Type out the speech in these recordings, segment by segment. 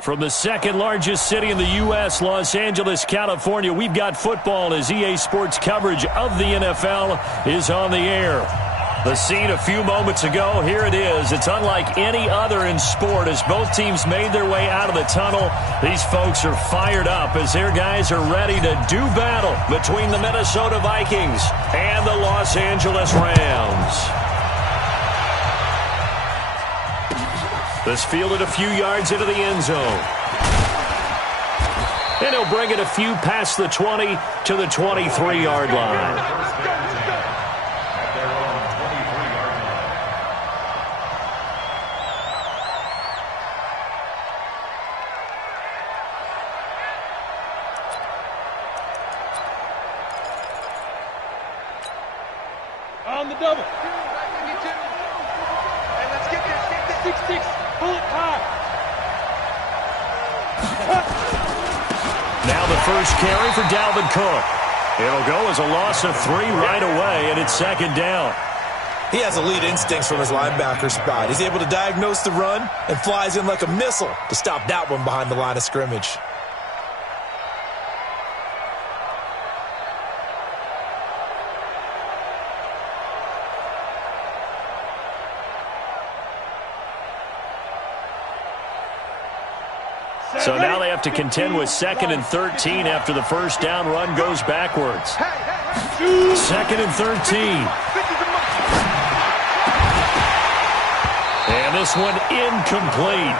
From the second largest city in the U.S., Los Angeles, California, we've got football as EA Sports coverage of the NFL is on the air. The scene a few moments ago, here it is. It's unlike any other in sport as both teams made their way out of the tunnel. These folks are fired up as their guys are ready to do battle between the Minnesota Vikings and the Los Angeles Rams. This fielded a few yards into the end zone. And he'll bring it a few past the 20 to the 23-yard line. On the double. And let's get this. 6-6. Pull it high. Now the first carry for Dalvin Cook. It'll go as a loss of 3 right away, and it's second down. He has elite instincts from his linebacker spot. He's able to diagnose the run and flies in like a missile to stop that one behind the line of scrimmage. So now they have to contend with 2nd and 13 after the first down run goes backwards. 2nd and 13. And this one incomplete.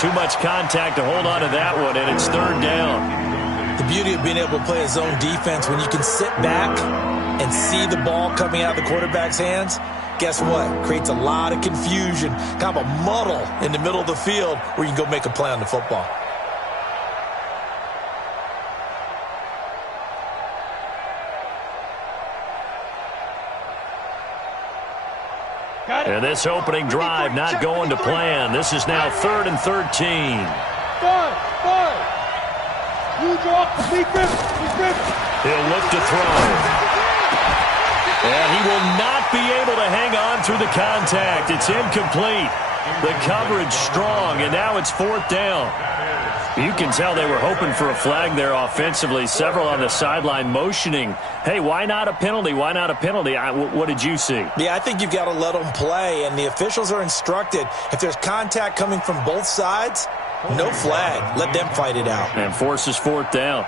Too much contact to hold on to that one, and it's 3rd down. The beauty of being able to play a zone defense when you can sit back and see the ball coming out of the quarterback's hands. Guess what? Creates a lot of confusion, kind of a muddle in the middle of the field where you can go make a play on the football. And this opening drive not going to plan. This is now 3rd and 13. Five. You drop. He'll look to throw. And he will not be able to hang on through the contact. It's incomplete. The coverage strong, and now it's 4th down. You can tell they were hoping for a flag there offensively. Several on the sideline motioning, hey, why not a penalty? Why not a penalty? What did you see? Yeah, I think you've got to let them play, and the officials are instructed. If there's contact coming from both sides, no flag. Let them fight it out. And forces 4th down.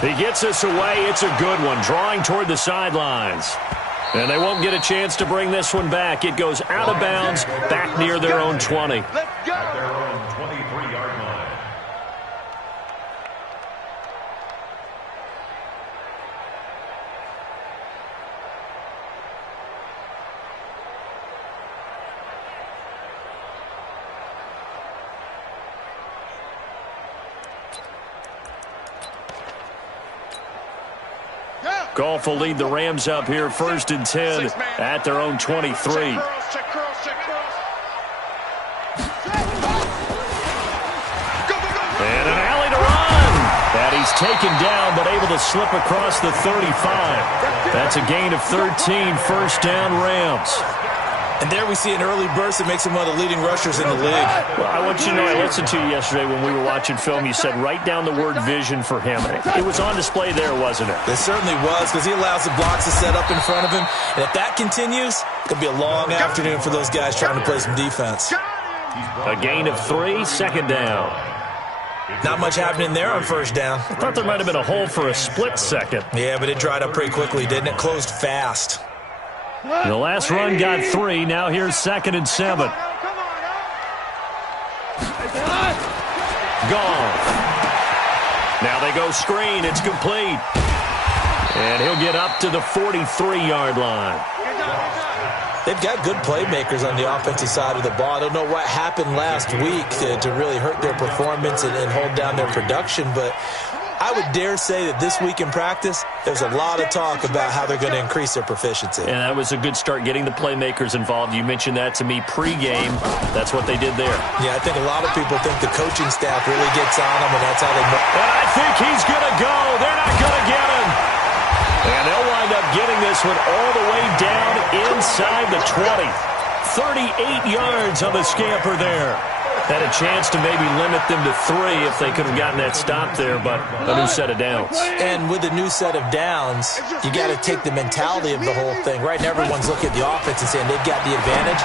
He gets us away. It's a good one, drawing toward the sidelines. And they won't get a chance to bring this one back. It goes out of bounds, back near their own 20. At their own 23-yard line. Goff will lead the Rams up here 1st and 10 at their own 23. Check cross. And an alley to run. And he's taken down but able to slip across the 35. That's a gain of 13, 1st down Rams. And there we see an early burst that makes him one of the leading rushers in the league. Well, I want you to know, I listened to you yesterday when we were watching film. You said write down the word vision for him. It was on display there, wasn't it? It certainly was, because he allows the blocks to set up in front of him. And if that continues, it'll be a long afternoon for those guys trying to play some defense. A gain of 3, 2nd down. Not much happening there on 1st down. I thought there might have been a hole for a split second. Yeah, but it dried up pretty quickly, didn't it? Closed fast. The last run got 3. Now here's 2nd and 7. Gone. Now they go screen. It's complete. And he'll get up to the 43-yard line. They've got good playmakers on the offensive side of the ball. I don't know what happened last week to really hurt their performance and hold down their production, but I would dare say that this week in practice, there's a lot of talk about how they're going to increase their proficiency. And that was a good start, getting the playmakers involved. You mentioned that to me pregame. That's what they did there. Yeah, I think a lot of people think the coaching staff really gets on them, and that's how they... And I think he's going to go. They're not going to get him. And they'll wind up getting this one all the way down inside the 20. 38 yards on the scamper there. Had a chance to maybe limit them to 3 if they could have gotten that stop there, but a new set of downs. And with a new set of downs, you got to take the mentality of the whole thing. Right now, everyone's looking at the offense and saying they've got the advantage.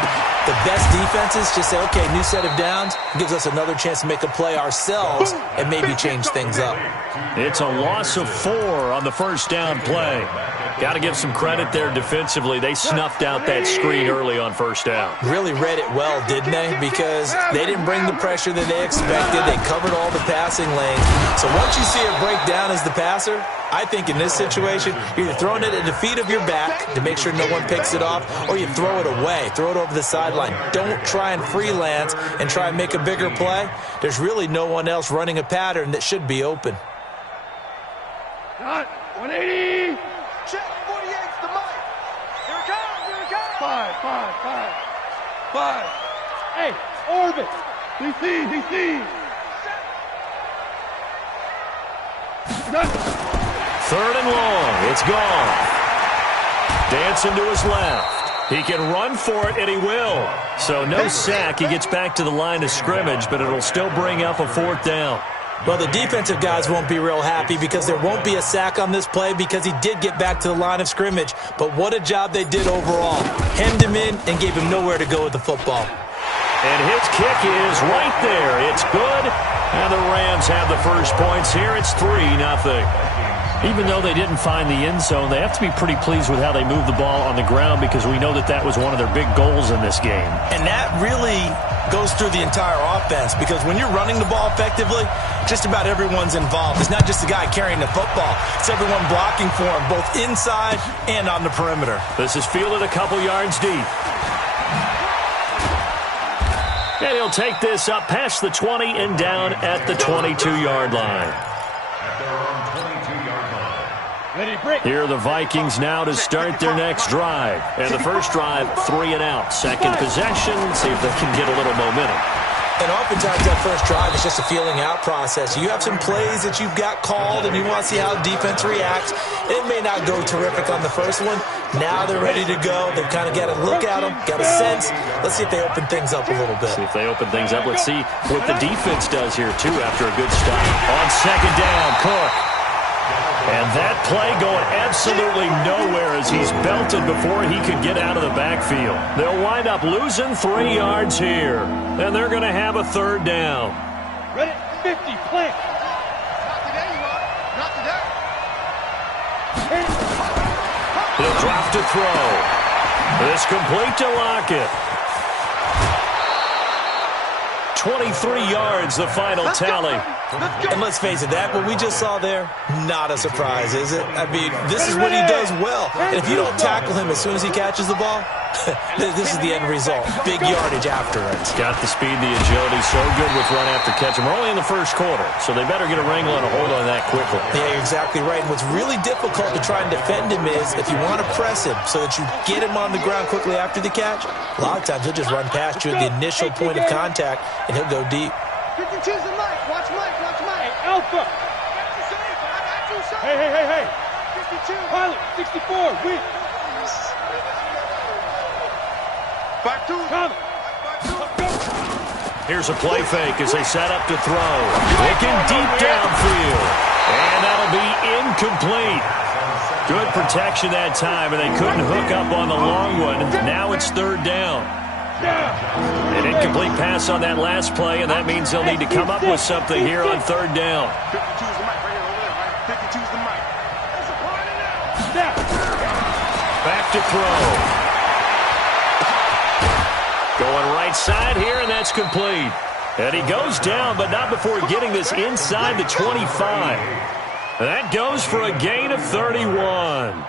The best defenses just say, okay, new set of downs, gives us another chance to make a play ourselves and maybe change things up. It's a loss of 4 on the first down play. Got to give some credit there defensively. They snuffed out that screen early on first down. Really read it well, didn't they? Because they didn't bring the pressure that they expected. They covered all the passing lanes. So once you see it break down as the passer, I think in this situation, you're either throwing it at the feet of your back to make sure no one picks it off, or you throw it away, throw it over the sideline. Don't try and freelance and try and make a bigger play. There's really no one else running a pattern that should be open. 180. Check, 48's the mic. Here it comes, here it comes. 5. 5. Hey, orbit. DC. Third and long. It's gone. Dancing to his left. He can run for it, and he will. So no sack. He gets back to the line of scrimmage, but it'll still bring up a 4th down. Well, the defensive guys won't be real happy because there won't be a sack on this play because he did get back to the line of scrimmage. But what a job they did overall. Hemmed him in and gave him nowhere to go with the football. And his kick is right there. It's good. And the Rams have the first points here. It's 3-0. Even though they didn't find the end zone, they have to be pretty pleased with how they moved the ball on the ground because we know that that was one of their big goals in this game. And that really goes through the entire offense because when you're running the ball effectively, just about everyone's involved. It's not just the guy carrying the football. It's everyone blocking for him, both inside and on the perimeter. This is fielded a couple yards deep. And he'll take this up past the 20 and down at the 22-yard line. Here are the Vikings now to start their next drive. And the first drive, 3 and out. Second possession, see if they can get a little momentum. And oftentimes that first drive is just a feeling out process. You have some plays that you've got called and you want to see how defense reacts. It may not go terrific on the first one. Now they're ready to go. They've kind of got to look at them, got a sense. Let's see if they open things up a little bit. See if they open things up. Let's see what the defense does here, too, after a good stop. On second down, Cook. And that play going absolutely nowhere as he's belted before he could get out of the backfield. They'll wind up losing 3 yards here. And they're going to have a 3rd down. Ready, 50, plant. Not today, you are. Not today. He'll drop to throw. This complete to Lockett. 23 yards, the final tally. And let's face it, that what we just saw there, not a surprise, is it? I mean, this is what he does well. And if you don't tackle him as soon as he catches the ball, this is the end result. Big yardage after it. Got the speed, the agility, so good with run after catch. We're only in the first quarter, so they better get a wrangle and a hold on that quickly. Yeah, you're exactly right. And what's really difficult to try and defend him is if you want to press him so that you get him on the ground quickly after the catch, a lot of times he'll just run past you at the initial point of contact, and he'll go deep. 52's the mic. Watch Mike. Hey, Alpha. Hey. 52. Pilot, 64, weak. 5-2. Come. Here's a play fake as they set up to throw. Looking deep downfield. And that'll be incomplete. Good protection that time, and they couldn't hook up on the long one. Now it's 3rd down. An incomplete pass on that last play, and that means they'll need to come up with something here on 3rd down. 52's the mic right here, over there, right? 52's the mic. Back to throw. Going right side here, and that's complete. And he goes down, but not before getting this inside the 25. That goes for a gain of 31.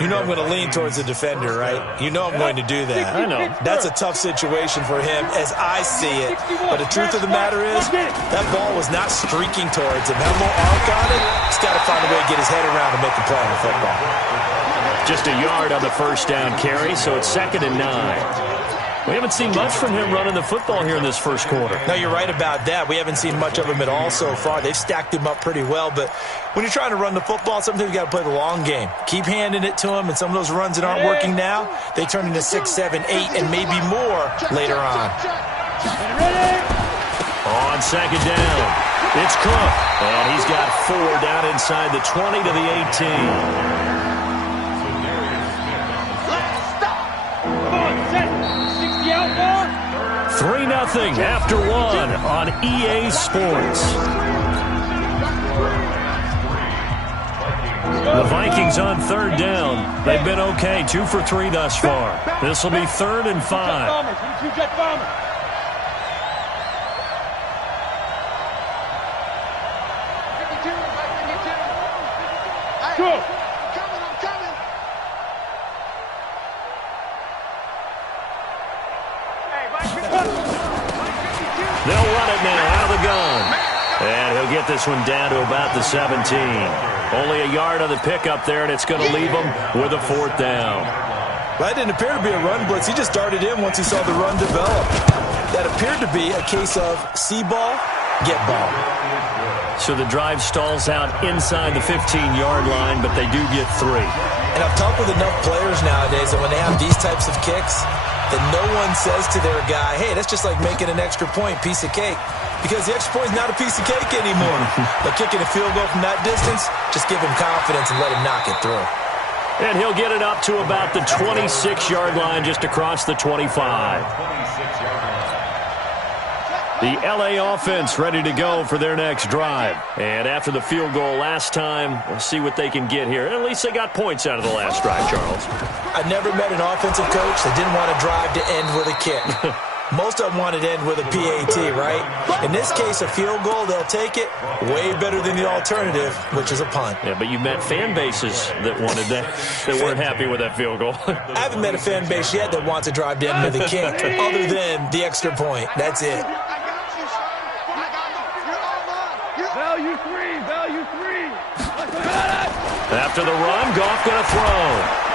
You know I'm going to lean towards the defender, right? You know I'm going to do that. I know. That's a tough situation for him as I see it. But the truth of the matter is, that ball was not streaking towards him. Had a little arc on it. He's got to find a way to get his head around and make a play on the football. Just a yard on the first down carry, so it's 2nd and 9. We haven't seen much from him running the football here in this first quarter. No, you're right about that. We haven't seen much of him at all so far. They've stacked him up pretty well, but when you're trying to run the football, sometimes you got to play the long game. Keep handing it to him, and some of those runs that aren't working now, they turn into 6, 7, 8, and maybe more later on. On second down, it's Cook, and he's got 4 down inside the 20 to the 18. 3-0 after 1 on EA Sports. The Vikings on 3rd down. They've been okay, 2 for 3 thus far. This will be 3rd and 5. They'll run it now out of the gun. And he'll get this one down to about the 17. Only a yard on the pickup there, and it's going to leave him with a 4th down. That didn't appear to be a run blitz. He just darted in once he saw the run develop. That appeared to be a case of see ball, get ball. So the drive stalls out inside the 15-yard line, but they do get 3. And I've talked with enough players nowadays that when they have these types of kicks, that no one says to their guy, hey, that's just like making an extra point, piece of cake. Because the extra point is not a piece of cake anymore. But kicking a field goal from that distance, just give him confidence and let him knock it through. And he'll get it up to about the 26-yard line, just across the 25. The LA offense ready to go for their next drive. And after the field goal last time, we'll see what they can get here. At least they got points out of the last drive, Charles. I never met an offensive coach that didn't want to drive to end with a kick. Most of them wanted to end with a PAT, right? In this case, a field goal, they'll take it. Way better than the alternative, which is a punt. Yeah, but you met fan bases that wanted that, that weren't happy with that field goal. I haven't met a fan base yet that wants to drive to end with a kick, other than the extra point. That's it. Value 3, value 3. After the run, Goff going to throw.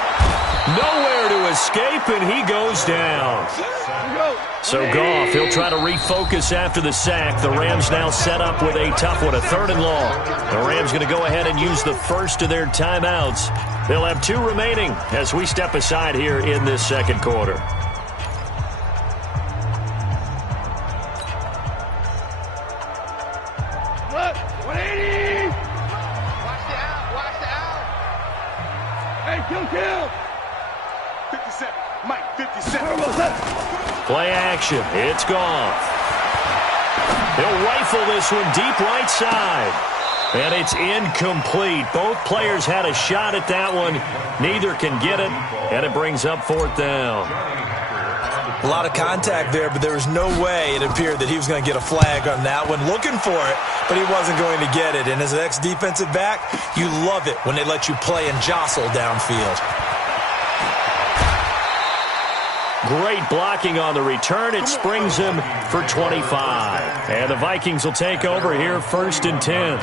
Nowhere to escape, and he goes down. So Goff, he'll try to refocus after the sack. The Rams now set up with a tough one, a 3rd and long. The Rams going to go ahead and use the first of their timeouts. They'll have 2 remaining as we step aside here in this second quarter. Look, 180. Watch the out. Hey, kill. 57. Mike, 57. Play action. It's Goff. He'll rifle this one deep right side. And it's incomplete. Both players had a shot at that one. Neither can get it. And it brings up 4th down. A lot of contact there, but there was no way it appeared that he was going to get a flag on that one. Looking for it, but he wasn't going to get it. And as an ex-defensive back, you love it when they let you play and jostle downfield. Great blocking on the return. It springs him for 25. And the Vikings will take over here 1st and 10.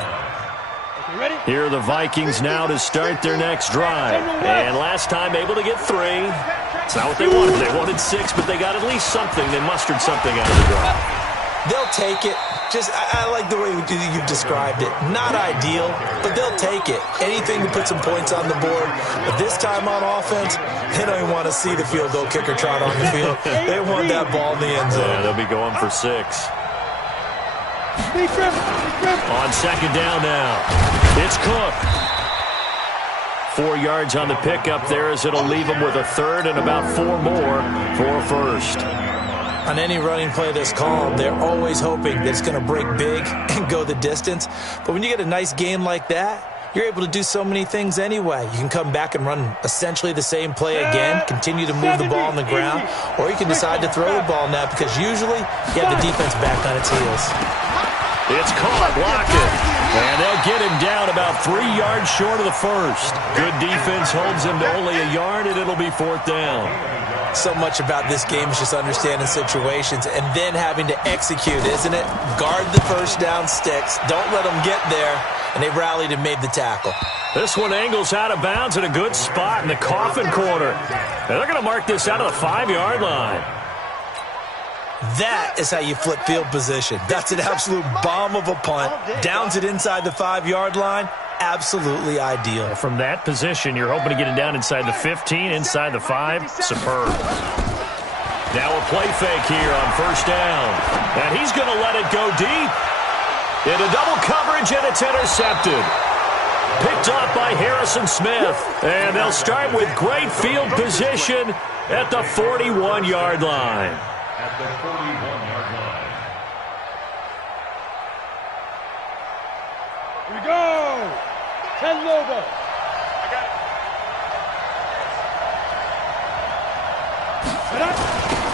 Here are the Vikings now to start their next drive. And last time able to get 3. It's not what they wanted. They wanted 6, but they got at least something. They mustered something out of the drive. They'll take it. Just, I like the way you've described it. Not ideal, but they'll take it. Anything to put some points on the board. But this time on offense, they don't even want to see the field goal kicker trot on the field. They want that ball in the end zone. Yeah, they'll be going for 6. On second down now, it's Cook. 4 yards on the pickup there as it'll leave him with a 3rd and about 4 more for a 1st. On any running play that's called, they're always hoping that it's going to break big and go the distance. But when you get a nice game like that, you're able to do so many things anyway. You can come back and run essentially the same play again, continue to move the ball on the ground, or you can decide to throw the ball now because usually you have the defense back on its heels. It's caught, blocked it. And they'll get him down about 3 yards short of the 1st. Good defense holds him to only a yard, and it'll be 4th down. So much about this game is just understanding situations and then having to execute, isn't it? Guard the first down sticks. Don't let them get there. And they rallied and made the tackle. This one angles out of bounds in a good spot in the coffin corner. And they're going to mark this out of the 5-yard line. That is how you flip field position. That's an absolute bomb of a punt. Downs it inside the 5-yard line. Absolutely ideal. From that position, you're hoping to get it down inside the 15, inside the 5. Superb. Now a play fake here on first down. And he's going to let it go deep. Into double coverage, and it's intercepted. Picked off by Harrison Smith. And they'll start with great field position at the 41-yard line. At the 41-yard line. Here we go. 10 Lobo.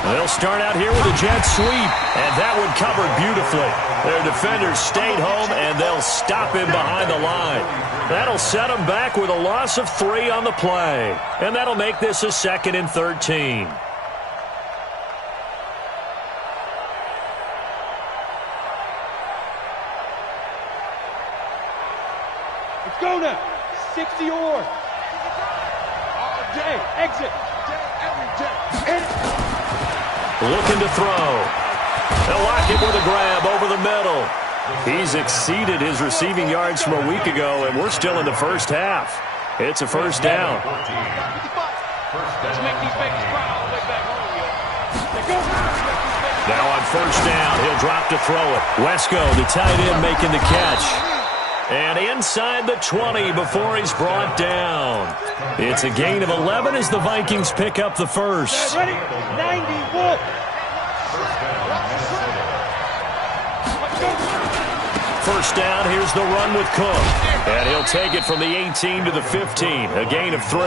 They'll start out here with a jet sweep, and that one covered beautifully. Their defenders stayed home, and they'll stop him behind the line. That'll set him back with a loss of 3 on the play, and that'll make this a 2nd and 13. Let's go now. 60 or. J, exit. J, every J. Hit it. Looking to throw. They'll lock him with a grab over the middle. He's exceeded his receiving yards from a week ago, and we're still in the first half. It's a first down. Let's make these babies cry all the way back home, yo. Now on first down, he'll drop to throw it. Wesco, the tight end, making the catch. And inside the 20 before he's brought down. It's a gain of 11 as the Vikings pick up the first. Ready? 91. First down, here's the run with Cook. And he'll take it from the 18 to the 15, a gain of 3.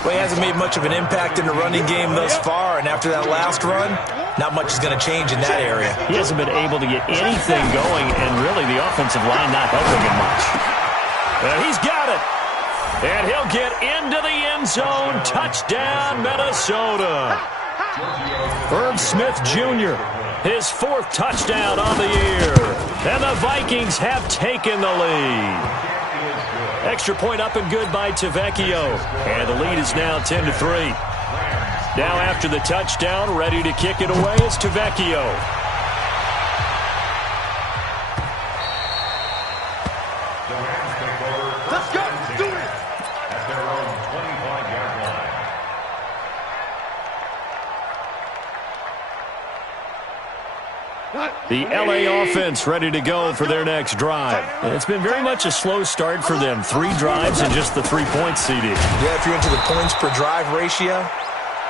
Well, he hasn't made much of an impact in the running game thus far, and after that last run, not much is going to change in that area. He hasn't been able to get anything going, and really the offensive line not helping him much. And he's got it. And he'll get into the end zone. Touchdown, Minnesota. Herb Smith Jr., his 4th touchdown on the year. And the Vikings have taken the lead. Extra point up and good by Tavecchio. And the lead is now 10-3. Now after the touchdown, ready to kick it away is Tavecchio. Let's go. Do it. At their own 25-yard line. The LA offense ready to go for their next drive. And it's been very much a slow start for them. 3 drives and just the 3 points, CD. Yeah, if you're into the points per drive ratio,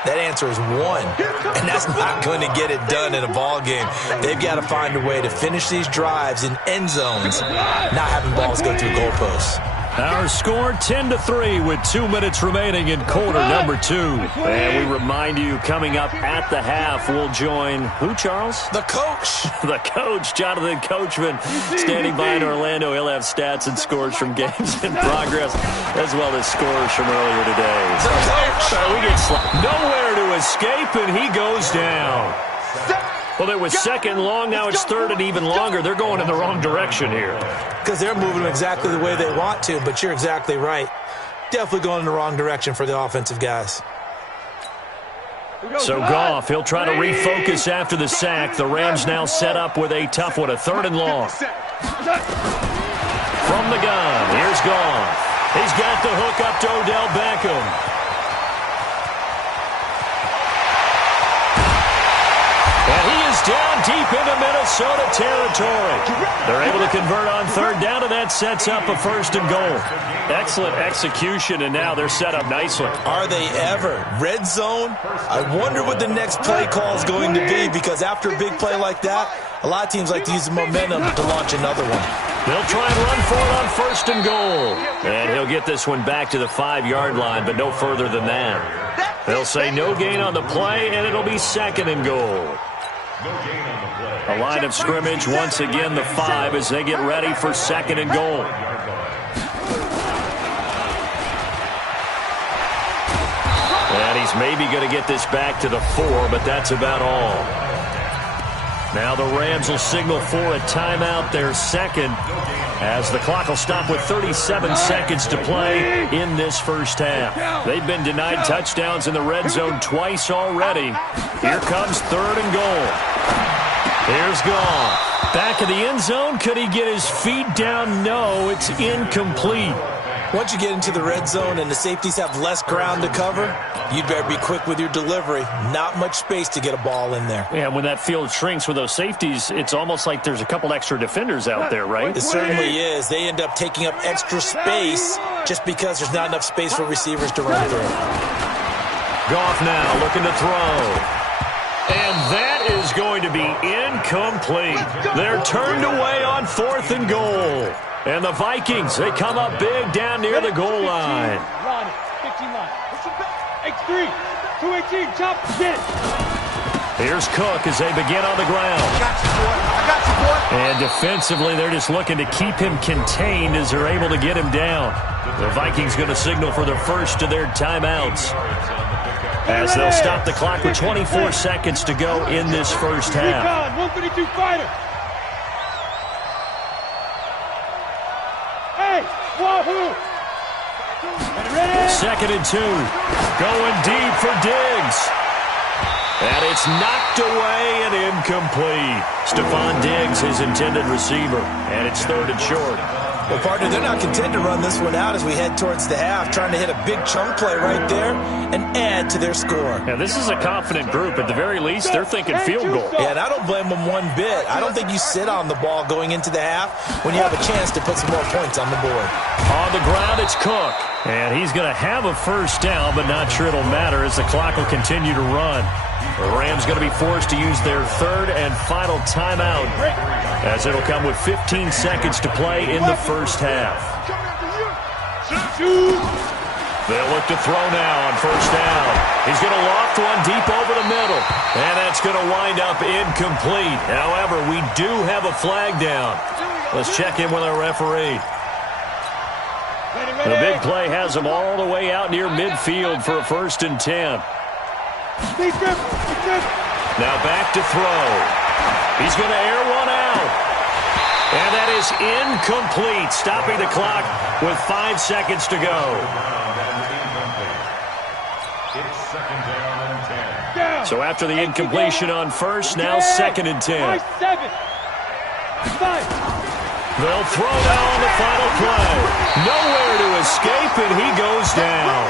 that answer is 1. And that's not going to get it done in a ball game. They've got to find a way to finish these drives in end zones, not having balls go through goalposts. Our score 10-3 with 2 minutes remaining in quarter number 2. And we remind you, coming up at the half, we'll join who, Charles? The coach. The coach, Jonathan Coachman, standing by in Orlando. He'll have stats and scores from games in progress, as well as scores from earlier today. The coach. We get nowhere to escape, and he goes down. Well, it was 2nd long. Now it's 3rd and even longer. They're going in the wrong direction here. Because they're moving exactly the way they want to, but you're exactly right. Definitely going in the wrong direction for the offensive guys. So Goff, he'll try to refocus after the sack. The Rams now set up with a tough one, a 3rd and long. From the gun, here's Goff. He's got the hook up to Odell Beckham. And he is down deep into Minnesota territory. They're able to convert on 3rd down, and that sets up a 1st and goal. Excellent execution, and now they're set up nicely. Are they ever? Red zone? I wonder what the next play call is going to be, because after a big play like that, a lot of teams like to use the momentum to launch another one. They'll try and run for it on 1st and goal. And he'll get this one back to the 5-yard line, but no further than that. They'll say no gain on the play, and it'll be 2nd and goal. A line of scrimmage, once again the 5 as they get ready for 2nd and goal. And he's maybe going to get this back to the 4, but that's about all. Now the Rams will signal for a timeout, their 2nd, as the clock will stop with 37 seconds to play in this first half. They've been denied touchdowns in the red zone twice already. Here comes 3rd and goal. Here's Goff. Back of the end zone. Could he get his feet down? No, it's incomplete. Once you get into the red zone and the safeties have less ground to cover, you'd better be quick with your delivery. Not much space to get a ball in there. Yeah, when that field shrinks with those safeties, it's almost like there's a couple extra defenders out there, right? It certainly is. They end up taking up extra space just because there's not enough space for receivers to run through. Goff now looking to throw. And that is going to be incomplete. They're turned away on 4th and goal. And the Vikings, they come up big down near the goal line. 15 line. X3, 218, chop, get it. Here's Cook as they begin on the ground. I got you, boy. And defensively, they're just looking to keep him contained as they're able to get him down. The Vikings going to signal for the first of their timeouts, as they'll stop the clock with 24 seconds to go in this first half. 152 fighter. Hey, wahoo! 2nd and 2. Going deep for Diggs. And it's knocked away and incomplete. Stephon Diggs, his intended receiver. And it's 3rd and short. Well, partner, they're not content to run this one out as we head towards the half, trying to hit a big chunk play right there and add to their score. Now, this is a confident group. At the very least, they're thinking field goal. Yeah, and I don't blame them one bit. I don't think you sit on the ball going into the half when you have a chance to put some more points on the board. On the ground, it's Cook. And he's going to have a first down, but not sure it'll matter as the clock will continue to run. The Rams going to be forced to use their 3rd and final timeout, as it'll come with 15 seconds to play in the first half. They'll look to throw now on first down. He's going to loft one deep over the middle, and that's going to wind up incomplete. However, we do have a flag down. Let's check in with our referee. The big play has them all the way out near midfield for a 1st and 10. Now back to throw. He's going to air one out. And that is incomplete, stopping the clock with 5 seconds to go. It's 2nd down and 10. So after the incompletion on first, now 2nd and 10. 7. 5. They'll throw now on the final play. Nowhere to escape, and he goes down.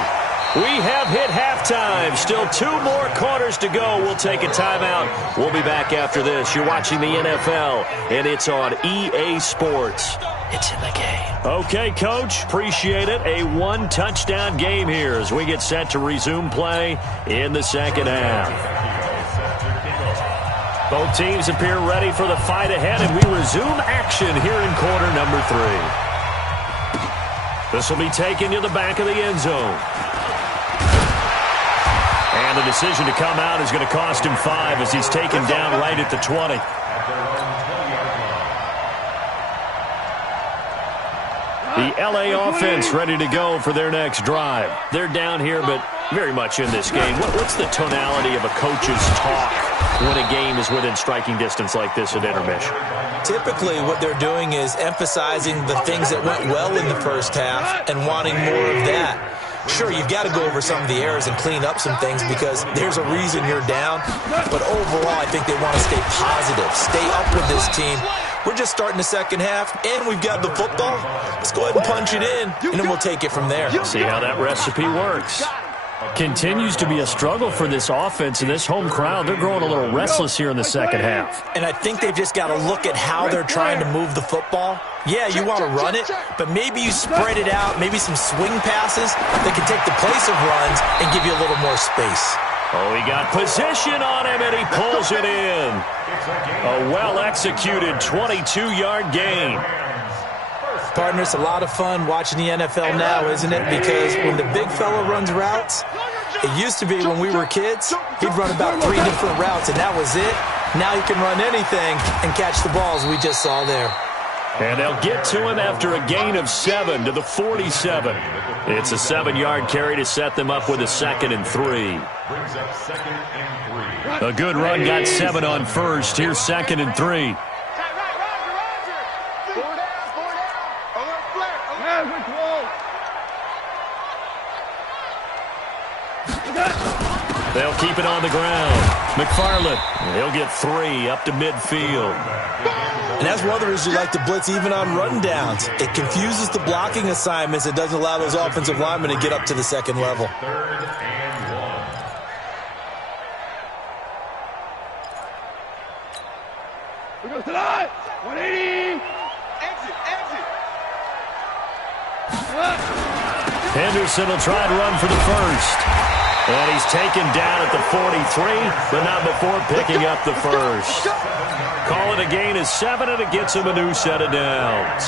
We have hit halftime. Still 2 more quarters to go. We'll take a timeout. We'll be back after this. You're watching the NFL, and it's on EA Sports. It's in the game. Okay, Coach. Appreciate it. A 1-touchdown game here as we get set to resume play in the second half. Both teams appear ready for the fight ahead, and we resume action here in quarter number 3. This will be taken to the back of the end zone. And the decision to come out is going to cost him 5 as he's taken down right at the 20. The LA offense ready to go for their next drive. They're down here, but very much in this game. What's the tonality of a coach's talk when a game is within striking distance like this at intermission? Typically, what they're doing is emphasizing the things that went well in the first half and wanting more of that. Sure, you've got to go over some of the errors and clean up some things because there's a reason you're down. But overall, I think they want to stay positive, stay up with this team. We're just starting the second half, and we've got the football. Let's go ahead and punch it in, and then we'll take it from there. See how that recipe works. Continues to be a struggle for this offense and this home crowd. They're growing a little restless here in the second half. And I think they've just got to look at how they're trying to move the football. Yeah, you want to run it, but maybe you spread it out, maybe some swing passes that can take the place of runs and give you a little more space. Oh, he got position on him, and he pulls it in. A well-executed 22-yard gain. Partner, it's a lot of fun watching the NFL now, isn't it? Because when the big fella runs routes, it used to be when we were kids, he'd run about 3 different routes, and that was it. Now he can run anything and catch the balls we just saw there. And they'll get to him after a gain of 7 to the 47. It's a 7-yard carry to set them up with a 2nd and 3. A good run got 7 on first. Here's 2nd and 3. They'll keep it on the ground. McFarland, he'll get 3 up to midfield. And that's one of the reasons you like to blitz even on rundowns. It confuses the blocking assignments. It doesn't allow those offensive linemen to get up to the second level. 3rd and 1. We go to the 180. Exit. Henderson will try and run for the first. And he's taken down at the 43, but not before picking up the first. Call it a gain of 7, and it gets him a new set of downs.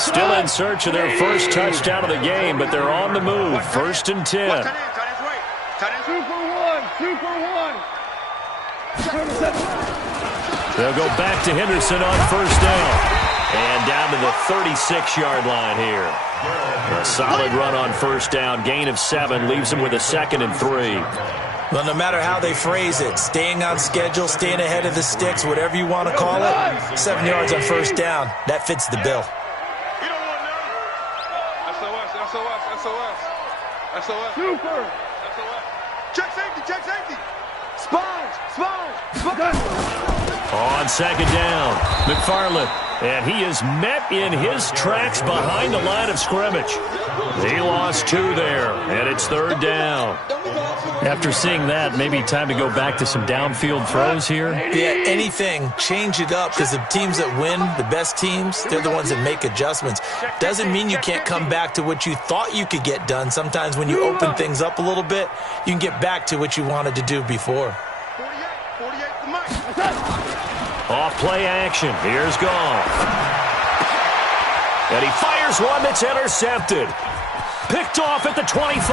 Still in search of their first touchdown of the game, but they're on the move. 1st and 10. 2 for 1. 2 for 1. They'll go back to Henderson on 1st down. And down to the 36-yard line here. A solid run on 1st down. Gain of 7 leaves them with a 2nd and 3. Well, no matter how they phrase it, staying on schedule, staying ahead of the sticks, whatever you want to call it, 7 yards on 1st down, that fits the bill. SOS. Super. Check safety. Sponge. On 2nd down, McFarland. And he is met in his tracks behind the line of scrimmage. He lost 2 there, and it's 3rd down. After seeing that, maybe time to go back to some downfield throws here. Yeah, anything. Change it up, because the teams that win, the best teams, they're the ones that make adjustments. Doesn't mean you can't come back to what you thought you could get done. Sometimes when you open things up a little bit, you can get back to what you wanted to do before. 48 to Mike. Off play action. Here's Goff. And he fires one that's intercepted. Picked off at the 25.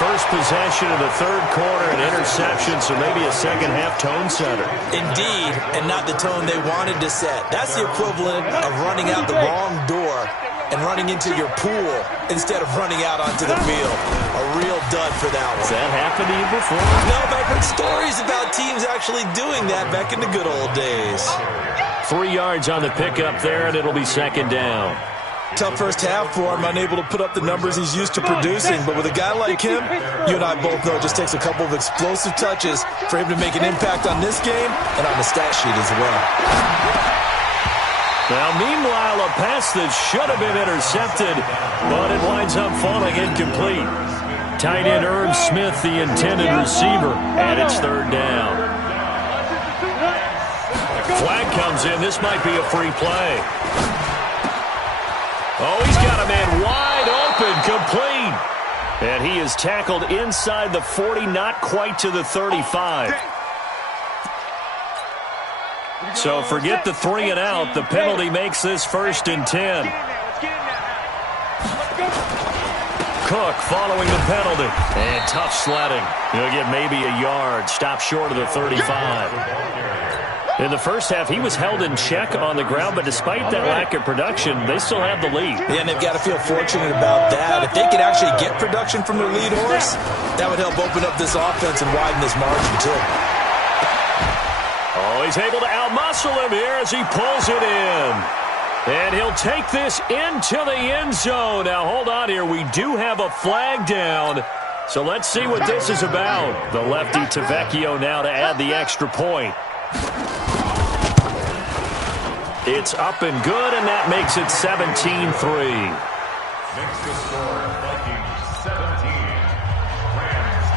First possession of the 3rd quarter, an interception, so maybe a second-half tone setter. Indeed, and not the tone they wanted to set. That's the equivalent of running out the wrong door and running into your pool instead of running out onto the field. A real dud for that one. Has that happened to you before? No, but I've heard stories about teams actually doing that back in the good old days. 3 yards on the pickup there, and it'll be 2nd down. Tough first half for him, unable to put up the numbers he's used to producing. But with a guy like him, you and I both know it just takes a couple of explosive touches for him to make an impact on this game and on the stat sheet as well. Now, meanwhile, a pass that should have been intercepted, but it winds up falling incomplete. Tight end Irv Smith, the intended receiver, and it's 3rd down. Flag comes in. This might be a free play. Oh, he's got a man wide open, complete. And he is tackled inside the 40, not quite to the 35. So forget the 3 and out. The penalty makes this 1st and 10. Cook following the penalty. And tough sledding. He'll get maybe a yard. Stop short of the 35. In the first half, he was held in check on the ground, but despite that lack of production, they still have the lead. Yeah, and they've got to feel fortunate about that. If they could actually get production from their lead horse, that would help open up this offense and widen this margin, too. Oh, he's able to outmuscle him here as he pulls it in. And he'll take this into the end zone. Now, hold on here. We do have a flag down. So let's see what this is about. The lefty Tavecchio now to add the extra point. It's up and good, and that makes it 17-3. Makes the score Vikings 17, Rams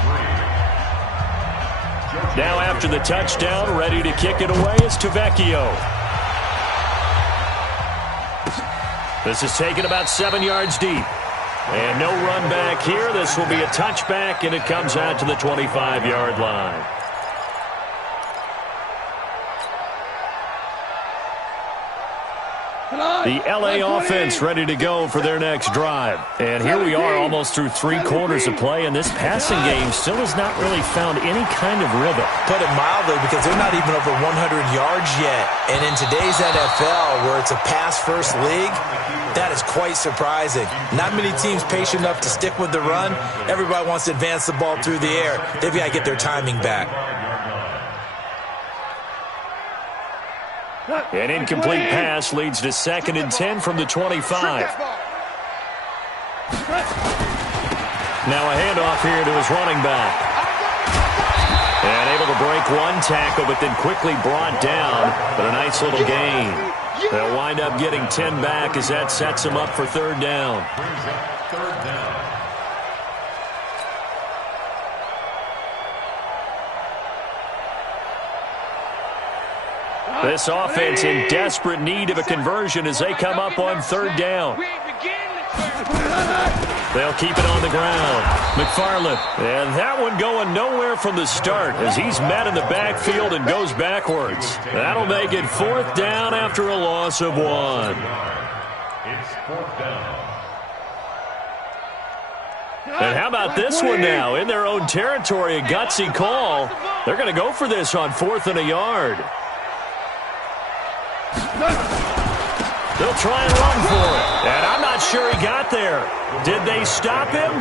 3. Now after the touchdown, ready to kick it away is Tavecchio. This is taken about 7 yards deep. And no run back here. This will be a touchback, and it comes out to the 25-yard line. The LA offense ready to go for their next drive. And here we are almost through 3 quarters of play, and this passing game still has not really found any kind of rhythm. Put it mildly, because they're not even over 100 yards yet. And in today's NFL, where it's a pass-first league, that is quite surprising. Not many teams patient enough to stick with the run. Everybody wants to advance the ball through the air. They've got to get their timing back. An incomplete pass leads to 2nd and 10 from the 25. Now a handoff here to his running back. make one tackle, but then quickly brought down. But a nice little gain. They'll wind up getting 10 back as that sets them up for third down. Brings up third down. This offense in desperate need of a conversion as they come up on third down. They'll keep it on the ground. McFarland. And that one going nowhere from the start as he's met in the backfield and goes backwards. That'll make it fourth down after a loss of 1. It's fourth down. And how about this one now? In their own territory, a gutsy call. They're going to go for this on 4th and a yard. They'll try and run for it. And I'm not sure he got there. Did they stop him?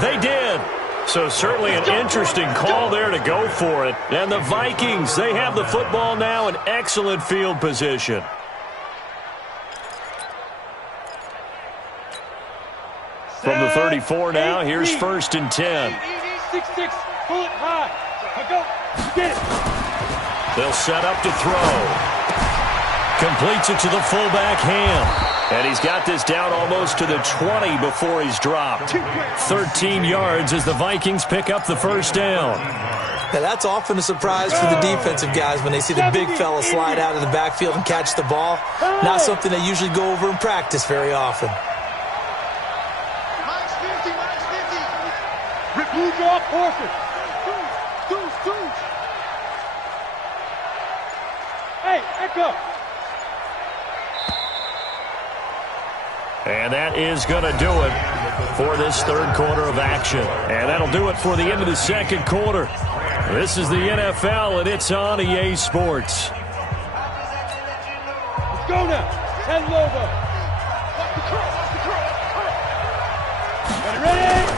They did. So certainly an interesting call there to go for it. And the Vikings, they have the football now in excellent field position. From the 34 now, here's 1st and 10. 6-6, pull it high. Go, get it. They'll set up to throw. Completes it to the fullback, Ham. And he's got this down almost to the 20 before he's dropped. 13 yards as the Vikings pick up the first down. Now, that's often a surprise for the defensive guys when they see the big fella slide out of the backfield and catch the ball. Not something they usually go over in practice very often. Blue draw, forfeit. Two. Hey, echo. And that is going to do it for this third quarter of action. And that'll do it for the end of the second quarter. This is the NFL, and it's on EA Sports. Let's go now. 10 logo. Ready?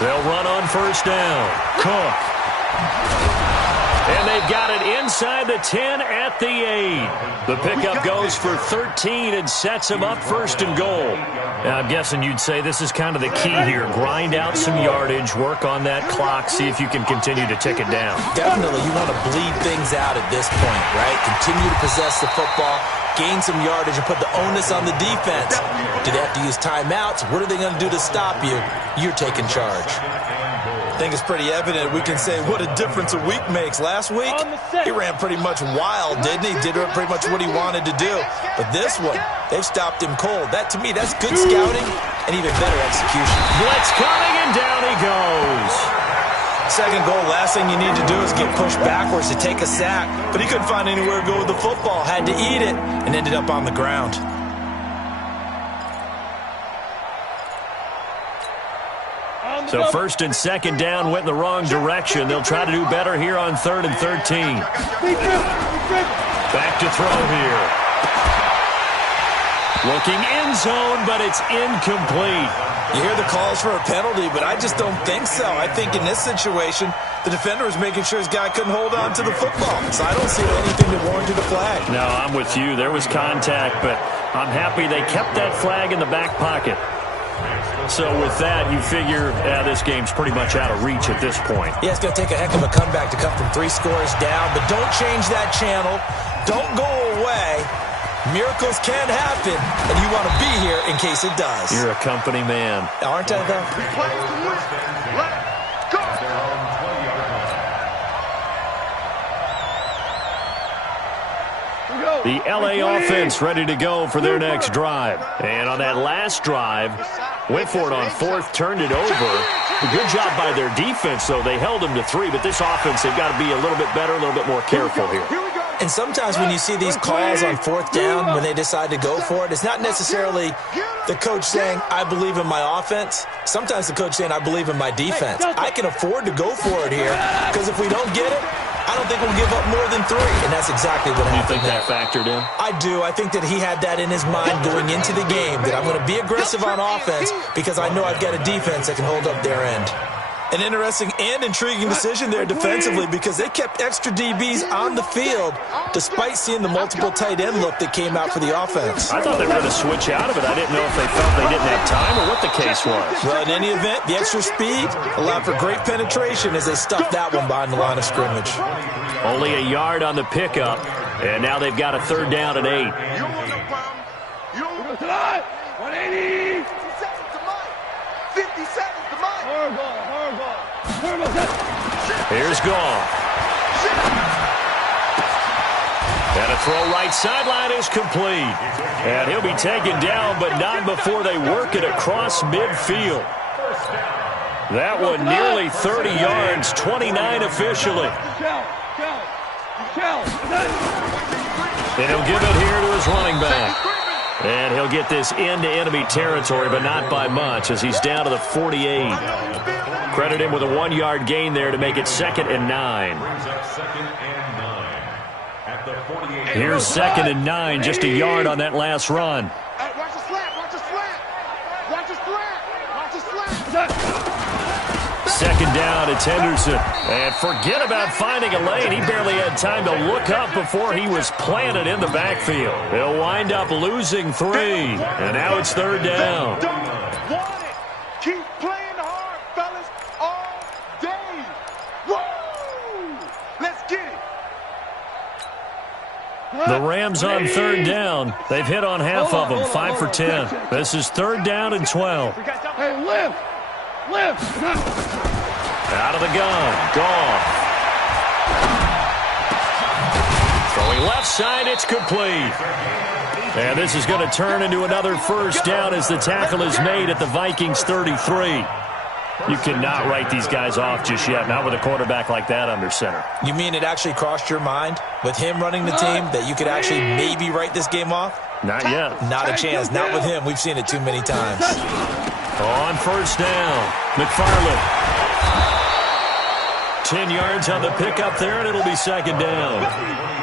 They'll run on first down. Cook. And they've got it inside the 10 at the 8. The pickup goes for 13 and sets them up 1st and goal. Now, I'm guessing you'd say this is kind of the key here. Grind out some yardage, work on that clock, see if you can continue to tick it down. Definitely, you want to bleed things out at this point, right? Continue to possess the football, gain some yardage, and put the onus on the defense. Do they have to use timeouts? What are they going to do to stop you? You're taking charge. I think it's pretty evident. We can say what a difference a week makes. Last week, he ran pretty much wild, didn't he? Did pretty much what he wanted to do. But this one, they've stopped him cold. That, to me, that's good scouting and even better execution. Blitz coming, and down he goes. Second goal, last thing you need to do is get pushed backwards to take a sack. But he couldn't find anywhere to go with the football. Had to eat it and ended up on the ground. So 1st and 2nd down went in the wrong direction. They'll try to do better here on 3rd and 13. Back to throw here. Looking end zone, but it's incomplete. You hear the calls for a penalty, but I just don't think so. I think in this situation, the defender was making sure his guy couldn't hold on to the football. So I don't see anything that warranted a flag. No, I'm with you. There was contact, but I'm happy they kept that flag in the back pocket. So with that, you figure this game's pretty much out of reach at this point. Yeah, it's going to take a heck of a comeback to come from 3 scores down, but don't change that channel. Don't go away. Miracles can happen, and you want to be here in case it does. You're a company man. Aren't I, though? The LA offense ready to go for their next drive. And on that last drive, went for it on 4th, turned it over. A good job by their defense, though. They held them to 3, but this offense, they've got to be a little bit better, a little bit more careful here. And sometimes when you see these calls on 4th down, when they decide to go for it, it's not necessarily the coach saying, I believe in my offense. Sometimes the coach saying, I believe in my defense. I can afford to go for it here, because if we don't get it, I don't think we'll give up more than 3, and that's exactly what happened. You think that factored in? I do. I think that he had that in his mind going into the game, that I'm going to be aggressive on offense because I know I've got a defense that can hold up their end. An interesting and intriguing decision there defensively because they kept extra DBs on the field despite seeing the multiple tight end look that came out for the offense. I thought they were going to switch out of it. I didn't know if they felt they didn't have time or what the case was. Well, in any event, the extra speed allowed for great penetration as they stuffed that one behind the line of scrimmage. Only a yard on the pickup, and now they've got a 3rd down and 8. 180. 50 seconds to Mike. Here's Goff. And a throw right sideline is complete. And he'll be taken down, but not before they work it across midfield. That one nearly 30 yards, 29 officially. And he'll give it here to his running back. And he'll get this into enemy territory, but not by much as he's down to the 48. Credit him with a 1-yard gain there to make it 2nd and 9. Here's 2nd and 9, just a yard on that last run. Watch the slant, watch the slant. Watch the slant, watch the slant. 2nd down, it's Henderson. And forget about finding a lane. He barely had time to look up before he was planted in the backfield. He'll wind up losing 3. And now it's 3rd down. Want it. Keep playing hard, fellas, all day. Woo! Let's get it. The Rams on 3rd down. They've hit on half of them, 5 for 10. This is 3rd down and 12. Hey, lift. Out of the gun, Goff. Throwing left side, it's complete. And this is going to turn into another 1st down as the tackle is made at the Vikings 33. You cannot write these guys off just yet, not with a quarterback like that under center. You mean it actually crossed your mind with him running the team that you could actually maybe write this game off? Not yet. Not a chance. Not with him. We've seen it too many times. On 1st down, McFarland. 10 yards on the pickup there, and it'll be 2nd down.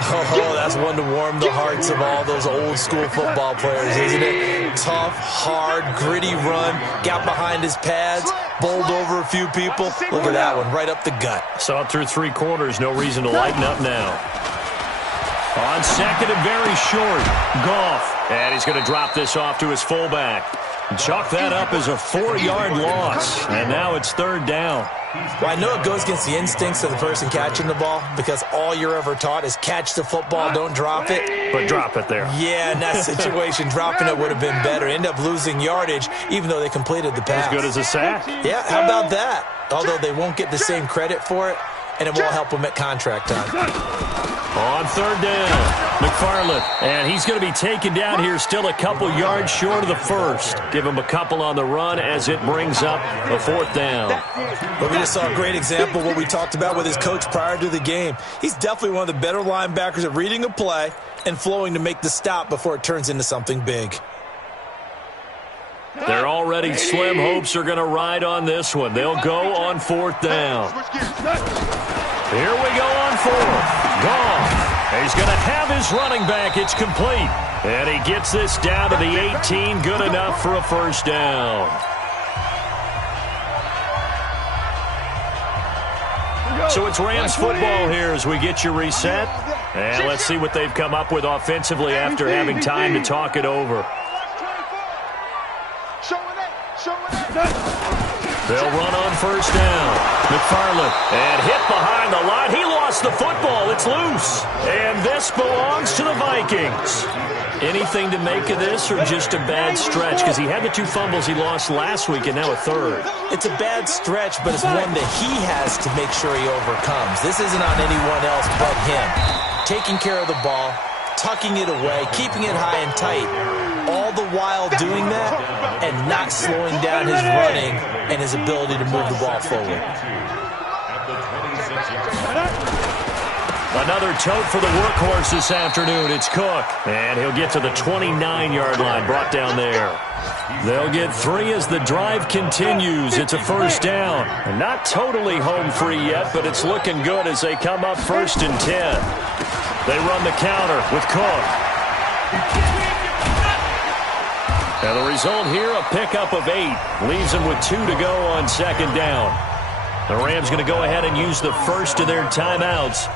Oh, that's one to warm the hearts of all those old school football players, isn't it? Tough, hard, gritty run, got behind his pads, bowled over a few people. Look at that one, right up the gut. Saw it through 3 quarters, no reason to lighten up now. On 2nd and very short, Goff. And he's going to drop this off to his fullback. Chalk that up as a 4-yard loss, and now it's 3rd down. Well, I know it goes against the instincts of the person catching the ball because all you're ever taught is catch the football, don't drop it. But drop it there. Yeah, in that situation, dropping it would have been better. End up losing yardage, even though they completed the pass. As good as a sack. Yeah, how about that? Although they won't get the same credit for it, and it won't help them at contract time. On 3rd down, McFarland. And he's going to be taken down here still a couple yards short of the 1st. Give him a couple on the run as it brings up a 4th down. But we just saw a great example of what we talked about with his coach prior to the game. He's definitely one of the better linebackers at reading a play and flowing to make the stop before it turns into something big. Their already slim hopes are going to ride on this one. They'll go on 4th down. Here we go on 4th. Goff. He's going to have his running back. It's complete. And he gets this down to the 18. Good enough for a 1st down. So it's Rams football here as we get you reset. And let's see what they've come up with offensively after having time to talk it over. They'll run on 1st down. McFarland, and hit behind the line. He lost the football. It's loose. And this belongs to the Vikings. Anything to make of this or just a bad stretch? Because he had the 2 fumbles he lost last week and now a 3rd. It's a bad stretch, but it's one that he has to make sure he overcomes. This isn't on anyone else but him. Taking care of the ball, tucking it away, keeping it high and tight, all the while doing that and not slowing down his running and his ability to move the ball forward. Another tote for the workhorse this afternoon. It's Cook. And he'll get to the 29-yard line, brought down there. They'll get 3 as the drive continues. It's a 1st down. And not totally home free yet, but it's looking good as they come up 1st and 10. They run the counter with Cook. And the result here, a pickup of 8. Leaves them with 2 to go on 2nd down. The Rams going to go ahead and use the first of their timeouts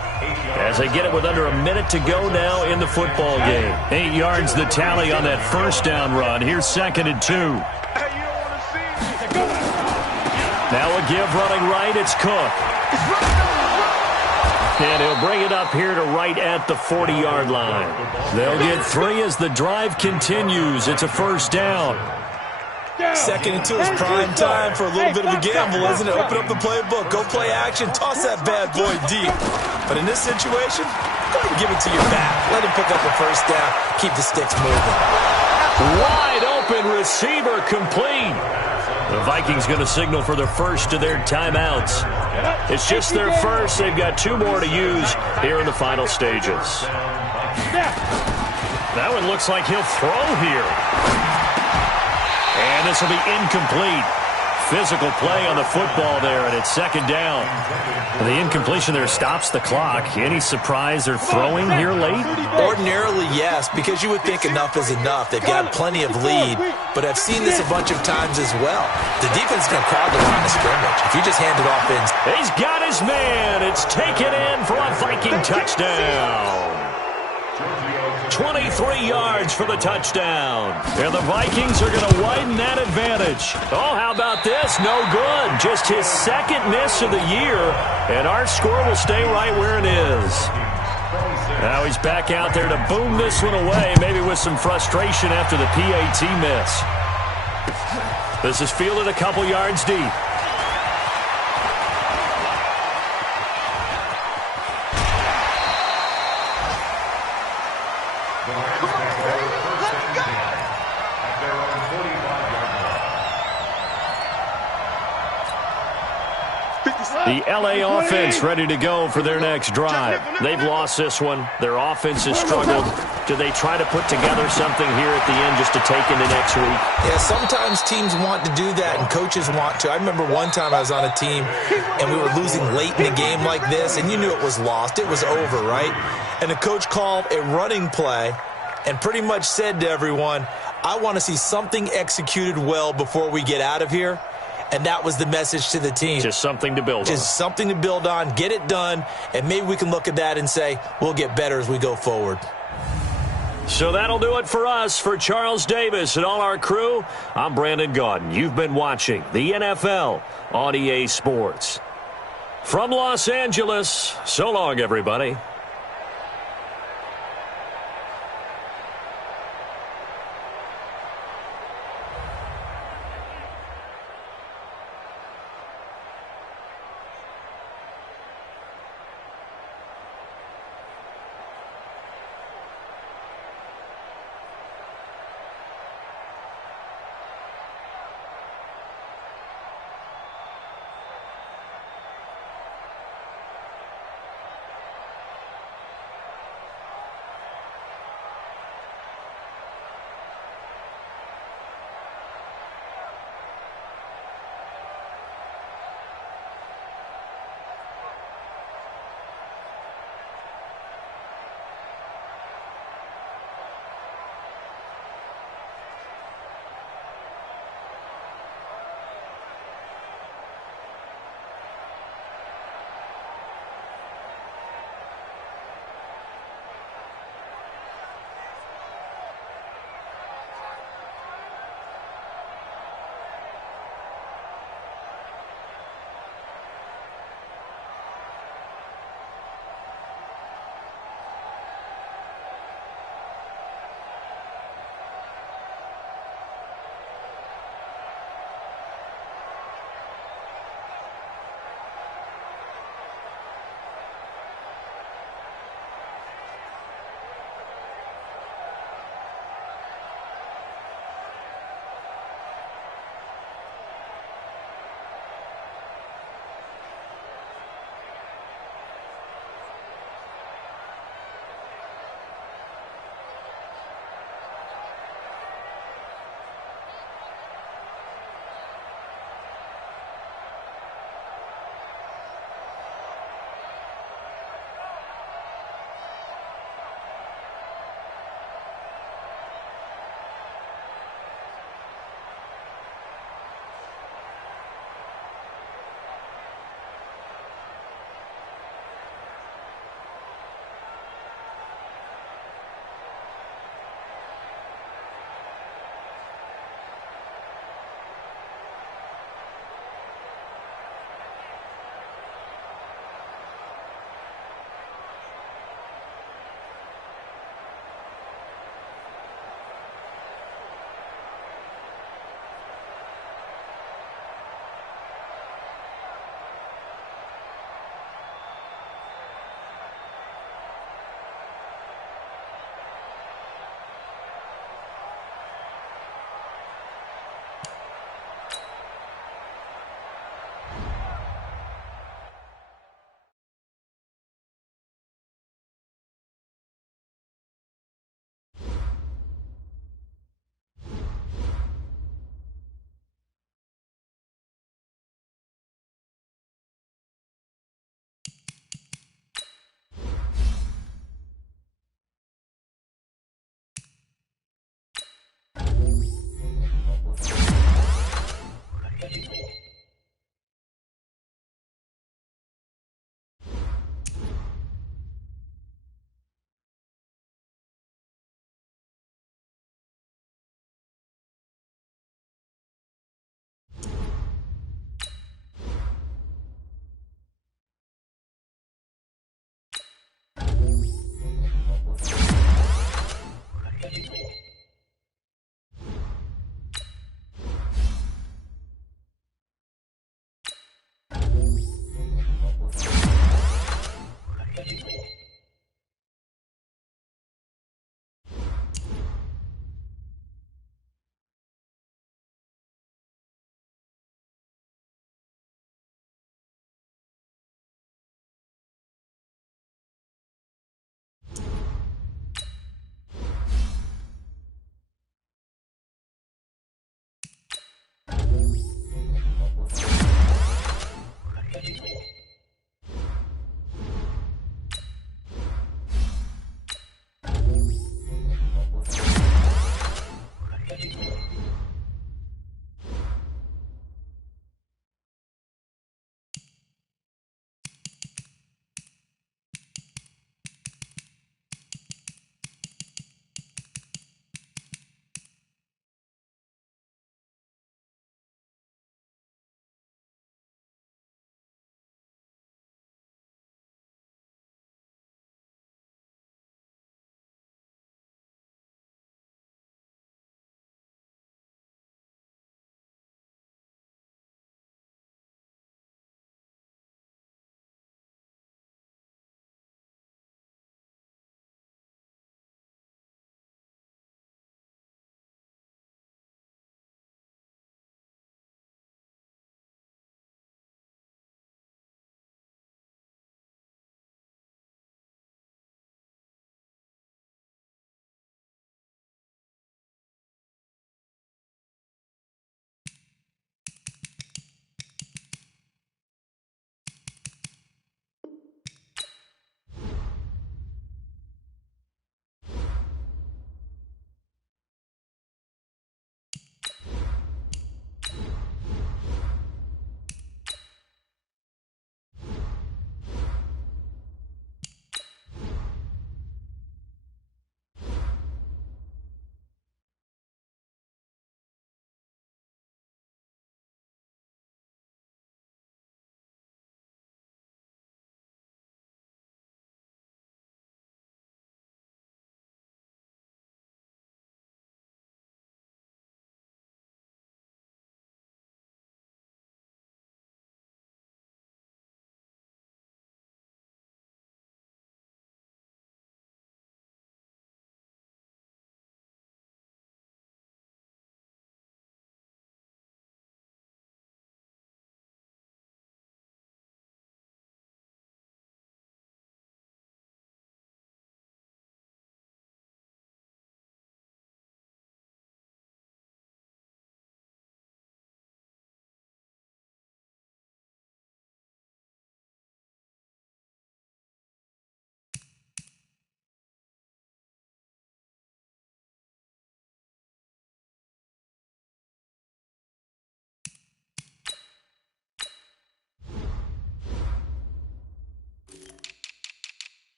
as they get it with under a minute to go now in the football game. 8 yards the tally on that first down run. Here's 2nd and 2. Now a give running right. It's Cook. And he'll bring it up here to right at the 40-yard line. They'll get 3 as the drive continues. It's a first down. 2nd and 2 is prime time for a little bit of a gamble, isn't it? Open up the playbook, go play action, toss that bad boy deep. But in this situation, go ahead and give it to your back. Let him pick up a first down. Keep the sticks moving. Wide open receiver complete. The Vikings going to signal for the first of their timeouts. It's just their first. They've got 2 more to use here in the final stages. That one looks like he'll throw here. And this will be incomplete. Physical play on the football there, and it's 2nd down. The incompletion there stops the clock. Any surprise they're throwing here late? Ordinarily, yes, because you would think enough is enough. They've got plenty of lead, but I've seen this a bunch of times as well. The defense is going to crowd the line of scrimmage. If you just hand it off in. He's got his man. It's taken in for a Viking touchdown. 23 yards for the touchdown. And the Vikings are going to widen that advantage. Oh, how about this? No good. Just his 2nd miss of the year. And our score will stay right where it is. Now he's back out there to boom this one away, maybe with some frustration after the PAT miss. This is fielded a couple yards deep. The L.A. offense ready to go for their next drive. They've lost this one. Their offense has struggled. Do they try to put together something here at the end just to take into next week? Yeah, sometimes teams want to do that and coaches want to. I remember one time I was on a team and we were losing late in a game like this, and you knew it was lost. It was over, right? And the coach called a running play and pretty much said to everyone, I want to see something executed well before we get out of here. And that was the message to the team. Just something to build on. Just something to build on, get it done, and maybe we can look at that and say, we'll get better as we go forward. So that'll do it for us. For Charles Davis and all our crew, I'm Brandon Gaudin. You've been watching the NFL on EA Sports. From Los Angeles, so long, everybody.